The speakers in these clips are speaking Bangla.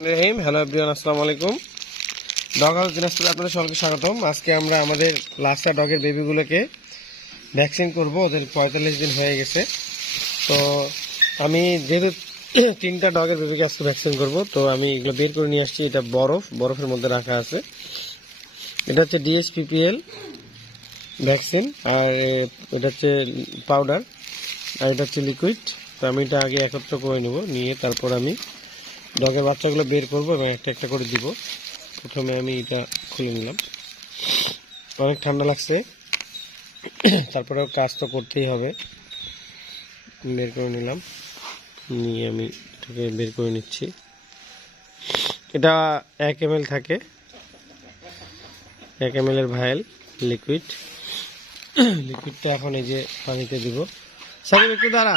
রহিম হ্যালো এভরিওয়ান, আসসালামু আলাইকুম। ডগ হাউস দিনাজপুরে আপনাদের সকলকে স্বাগতম। আজকে আমরা আমাদের লাস্টা ডগের বেবিগুলোকে ভ্যাকসিন করব। ওদের পঁয়তাল্লিশ দিন হয়ে গেছে। তো আমি যেহেতু তিনটা ডগের বেবিকে আজকে ভ্যাকসিন করব, তো আমি এগুলো বের করে নিয়ে আসছি। এটা বরফ, বরফের মধ্যে রাখা আছে। এটা হচ্ছে ডিএসপিপিএল ভ্যাকসিন আর এটা হচ্ছে পাউডার আর এটা হচ্ছে লিকুইড তো আমি এটা আগে একত্র করে নেব, নিয়ে তারপর আমি ডগের বাচ্চাগুলো বের করব এবং একটা একটা করে দিব। প্রথমে আমি এটা খুলে নিলাম। অনেক ঠান্ডা লাগছে। তারপরেও কাজ তো করতেই হবে। বের করে নিলাম। নিয়ে আমি এটাকে বের করে নিচ্ছি। এটা এক এম থাকে। এক এম এর ভাইল লিকুইড লিকুইডটা এখন এই যে পানিতে দিব। সাকিব একটু দাঁড়া।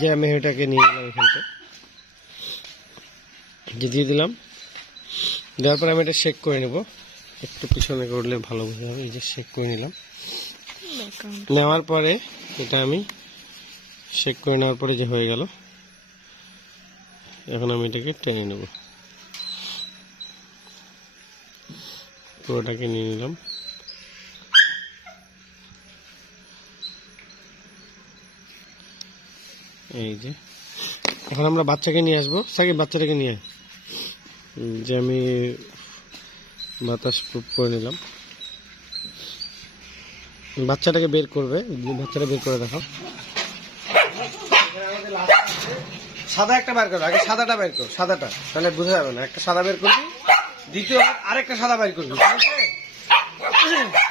যে আমি ওটাকে নিয়ে গেলাম এখানটা যে দিয়ে দিলাম। দেওয়ার পরে আমি এটা শেক করে নেব। একটু পিছনে করলে ভালো বোঝা হবে এই যে শেক করে নিলাম। নেওয়ার পরে এটা আমি শেক করে নেওয়ার পরে যে হয়ে গেল এখন আমি এটাকে টেনে নেব। পুরোটাকে নিয়ে নিলাম। এই যে। এখন আমরা বাচ্চাকে নিয়ে আসব। সাকিব বাচ্চাটাকে নিয়ে যে আমি বাতাস প্রুফ করে নিলাম। বাচ্চাটাকে বের করবে, বাচ্চাটা বের করে দেখো সাদা একটা বের করো আগে সাদাটা বের করো, সাদাটা, তাহলে বোঝা যাবে না। একটা সাদা বের করবি দ্বিতীয় আরেকটা সাদা বের করবি ঠিক আছে?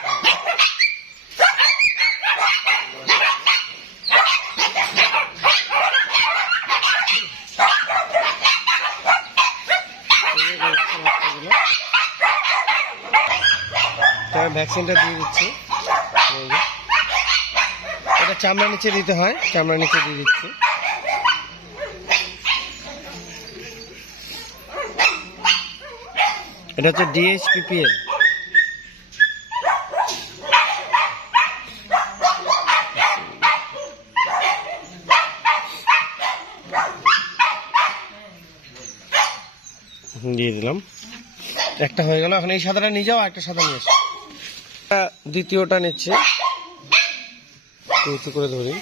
ভ্যাকসিনটা দিয়ে দিচ্ছি। এটা চামড়া নিচে দিতে হয়, চামড়া নিচে দিয়ে দিচ্ছি। এটা হচ্ছে ডিএইচপিপিএল দিয়ে দিলাম। একটা হয়ে গেল, এখন এই সাদাটা নিয়ে যাও একটা সাদা নিয়ে আসো দ্বিতীয়টা নিচ্ছে। উঁচু করে ধরি।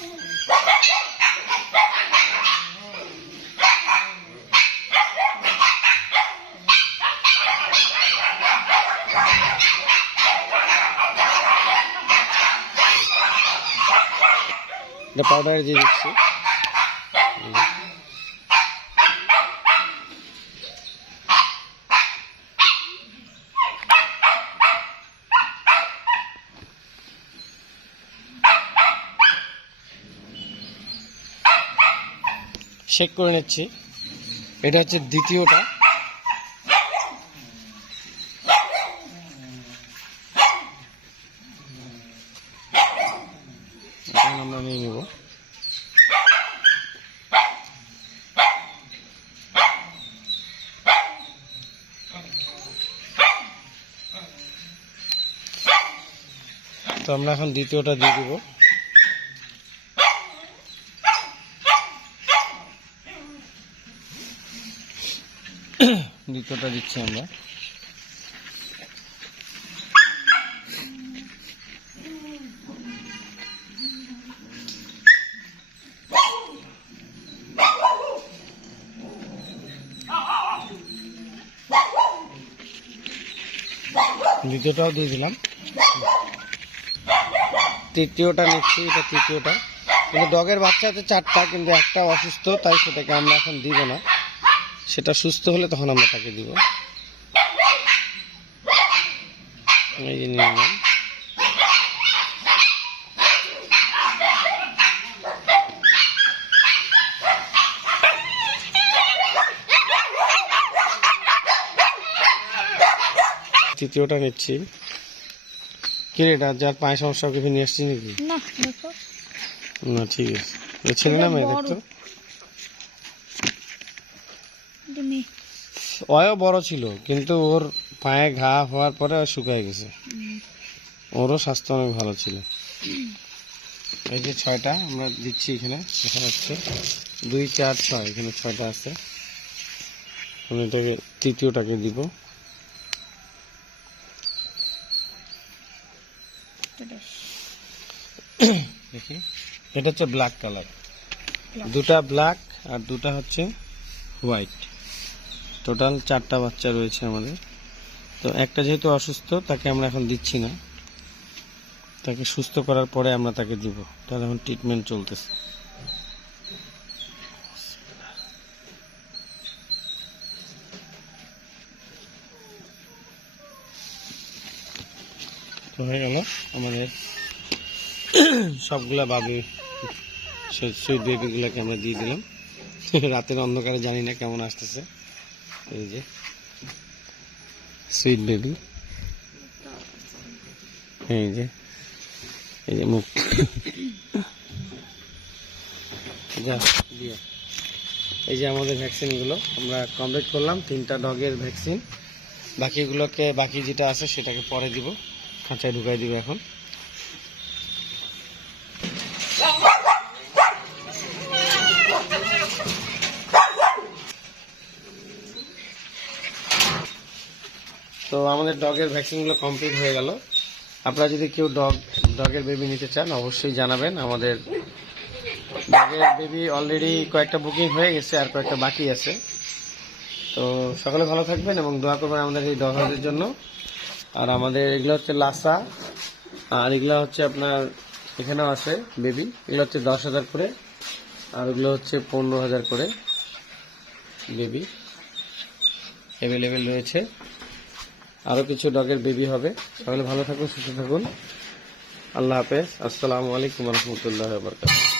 এটা পাউডার দিয়ে দিচ্ছি। শেক করে নিচ্ছি। এটা হচ্ছে দ্বিতীয়টা। আমরা নিয়ে নেব। তো আমরা এখন দ্বিতীয়টা দিয়ে দিব। দ্বিতীয়টা দিচ্ছি আমরা। দ্বিতীয়টাও দিয়ে দিলাম। তৃতীয়টা নিচ্ছি, এটা তৃতীয়টা। কিন্তু ডগের বাচ্চা আছে চারটা, কিন্তু একটা অসুস্থ, তাই সেটাকে আমরা এখন দিব না। সেটা সুস্থ হলে তখন আমরা তাকে দিব। এই যে নিয়ে নিলাম। তৃতীয়টা নিচ্ছি। কি এটা যার পায়ে সমস্যা ওকে নিয়ে আসছি নাকি? না ঠিক আছে। ছেলে না মেয়ে দেখতো। অয়ও বড় ছিল কিন্তু ওর পায়ে ঘা হওয়ার পরে শুকায় গেছে। ওরও স্বাস্থ্য অনেক ভালো ছিল। এই যে ছয়টা আমরা দিচ্ছি এখানে এখানে হচ্ছে দুই চার ছয় এখানে ছয়টা আছে। আমি এটাকে তৃতীয়টাকে দিব। দেখি এটা হচ্ছে ব্ল্যাক কালার। দুটা ব্ল্যাক আর দুটা হচ্ছে হোয়াইট। টোটাল চারটা বাচ্চা রয়েছে আমাদের। তো একটা যেহেতু অসুস্থ, তাকে আমরা এখন দিচ্ছি না। তাকে সুস্থ করার পরে আমরা তাকে দিব। তার এখন ট্রিটমেন্ট চলতেছে। তো হয়ে গেল। আমাদের সবগুলা বাবু সুইট বেবিগুলোকে আমরা দিয়ে দিলাম। রাতের অন্ধকারে জানি না কেমন আসতেছে। এই যে সুইট বেবি এই যে এই যে মুখ। যা, দিয়ে। এই যে আমাদের ভ্যাকসিনগুলো, আমরা কমপ্লিট করলাম, তিনটা ডগের ভ্যাকসিন। বাকিগুলোকে, বাকি যেটা আছে, সেটাকে পরে দিব। খাঁচায় ঢুকাই দিব এখন। তো আমাদের ডগের ভ্যাকসিনগুলো কমপ্লিট হয়ে গেল। আপনারা যদি কেউ ডগ, ডগের বেবি নিতে চান, অবশ্যই জানাবেন। আমাদের ডগের বেবি অলরেডি কয়েকটা বুকিং হয়ে গেছে আর কয়েকটা বাকি আছে। তো সকলে ভালো থাকবেন এবং দোয়া করবেন আমাদের এই ডগ হাউসের জন্য। আর আমাদের এগুলো হচ্ছে লাসা আর এগুলো হচ্ছে আপনার এখানেও আছে বেবি। এগুলো হচ্ছে দশ হাজার করে, আর ওগুলো হচ্ছে পনেরো হাজার করে বেবি। অ্যাভেলেবেল রয়েছে। আরও কিছু ডগের বেবি হবে। তাহলে ভালো থাকুন, সুস্থ থাকুন। আল্লাহ হাফেজ। আসসালামু আলাইকুম রহমতুল্লাহ বরকাত